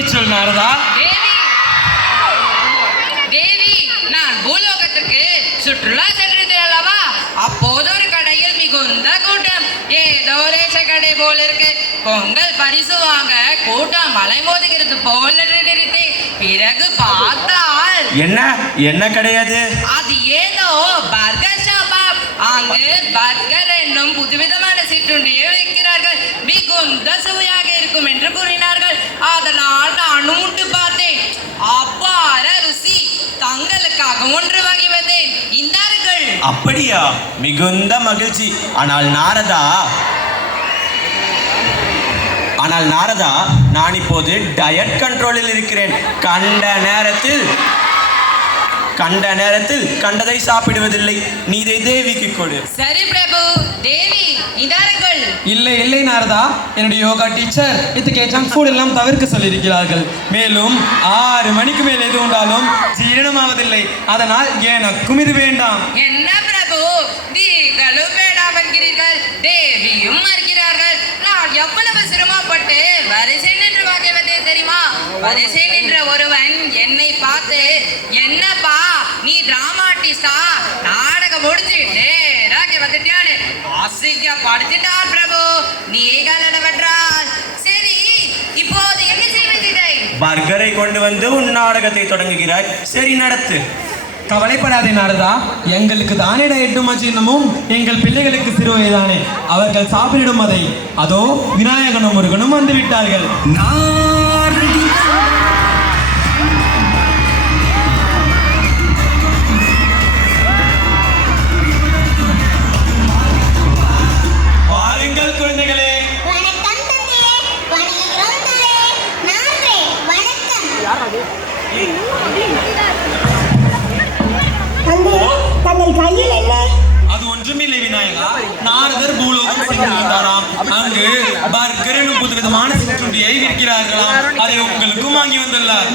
விஷயத்தை சொல் நாரதா. தேவி, நான் பூலோகத்திற்கு சுற்றுலா சென்றிருந்தேன் அல்லவா? அப்போது ஒரு கடையில் மிகுந்த கூட்டம். ஏதோ ரேஷ கடை போல இருக்கு. பொங்கல் பரிசு வாங்க கூட்டம் மலை மோதுகிறது போல நிறுத்தி பிறகு பார்த்தால் என்ன கிடையாது? அது ஏதோ பர்கர் ஷாப்பா. அங்கு பர்கர் என்னும் புதுவிதமான சிற்றுண்டியை வைக்கிறார்கள். மிகுந்த சுவையாக இருக்கும் என்று கூறினார்கள். அதனால் நானும் உண்டு பார்த்தேன். அப்பார ருசி. தங்களுக்காக ஒன்று வாங்கி வந்தேன். இந்தார்கள். அப்படியா? மிகுந்த மகிழ்ச்சி. ஆனால் நாரதா, நான் இப்போது டயட் கண்ட்ரோலில் இருக்கிறேன். கண்ட நேரத்தில் கண்டதை சாப்பிடுவதில்லை. நீ இதை தேவிக்கு கொடு. சரி பிரபு. தேவி, இதாருங்கள். இல்லை நாரதா, என்னுடைய யோகா டீச்சர் இதுக்கு ஜங்க் ஃபுட் எல்லாம் தவிர்க்க சொல்லியிருக்கிறார்கள். மேலும் 6 மணிக்கு மேல் எது உண்டாலும் ஜீரணமாவதில்லை. அதனால் எனக்கும் இது வேண்டாம். என்ன பிரபு, நீங்களும் வேண்டாம் என்கிறீர்கள், தேவியும் மறுக்கிறார்கள். நான் எவ்வளவு சிரமப்பட்டு வரிசை நின்று வாங்கி வந்தேன் தெரியுமா? வரிசை நின்ற ஒருவன் என்னை பார்த்து, என்னப்பா நீ டிராமாட்டிஸ்டா, நாடகம் முடிச்சு நேராக வந்துட்டான்னு அசிங்கப்படுத்திட்டார் பிரபு. நீங்கள் இடவென்றால் சரி, இப்போது என்ன செய்வதில்லை? பர்கரை கொண்டு வந்து உன் நாடகத்தை தொடங்குகிறாய். சரி, நடத்து. கவலைப்படாதே நாரதா, எங்களுக்கு தானே டயட்டும் அஜீர்ணமும் எங்கள் பிள்ளைகளுக்கு சிறுவயதானே. அவர்கள் சாப்பிடும் அதை. அதோ விநாயகனும் முருகனும் வந்து விட்டார்கள். வாருங்கள் குழந்தைகளே. தங்கள் கையில் என்ன? அது ஒன்றுமில்லை விநாயகா, நாரதர் பூலோகம் சென்றிருந்தாராம். அங்கு பர்கர் எனும் புதுவிதமான சிற்றுண்டியை விற்கிறார்களாம். அதை உங்களுக்கும் வாங்கி வந்துள்ளார்.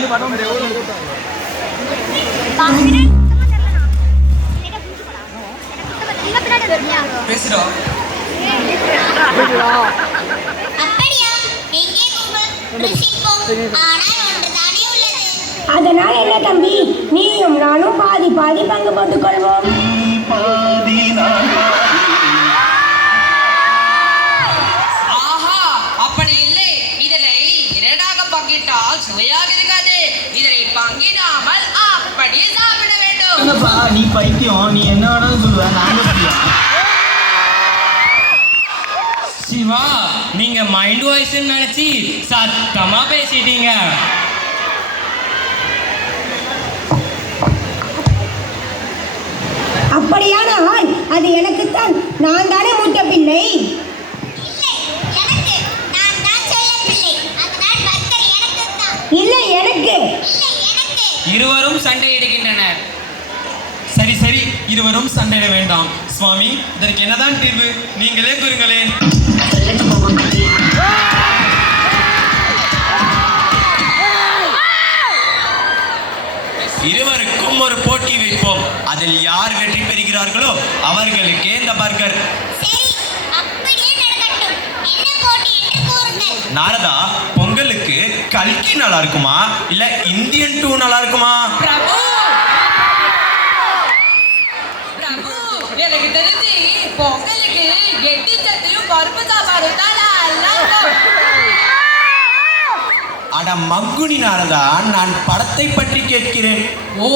பேசுறோம். அதனால் என்ன தம்பி, நீயும் நானும் பாதி பங்கு போட்டுக் கொள்வோம். ஆஹா, அப்படி இல்லை. இதனை 2ஆக பங்கிட்டால் சுவையாக இருக்காது. இதனை பங்கிடாமல் அப்படியே சாப்பிட வேண்டும். நீ பைத்தியம், நீ என்ன வேணாலும் சொல்லுவ. சிவா, நீங்க மைண்ட் வாய்ஸ் நினைச்சு சத்தமா பேசிட்டீங்க. அப்படியானால் அது எனக்குத்தான். நான் தானே மூத்த பிள்ளை. இல்லை எனக்கு. இருவரும் சண்டையிடுகின்றனர். சரி, இருவரும் சண்டையிட வேண்டாம். சுவாமி, இதற்கு என்னதான் தீர்வு? நீங்களே கூறுங்களேன். இருவருக்கும் ஒரு போட்டி வைப்போம். அதில் யார் வெற்றி பெறுகிறார்களோ அவர்களுக்கே இந்த பர்கர். நாரதா, பொங்கலுக்கு கல்கி நல்லா இருக்குமா இல்ல இந்தியன் 2 நல்லா இருக்குமா? பிரபு, எனக்கு தெரிஞ்சு பொங்கலுக்கு எட்டி சத்தியும் பருப்பு சாப்பாடும் தான் நல்லா இருக்கும். அட மங்குனி நாரதா, நான் படத்தை பற்றி கேட்கிறேன். ஓ.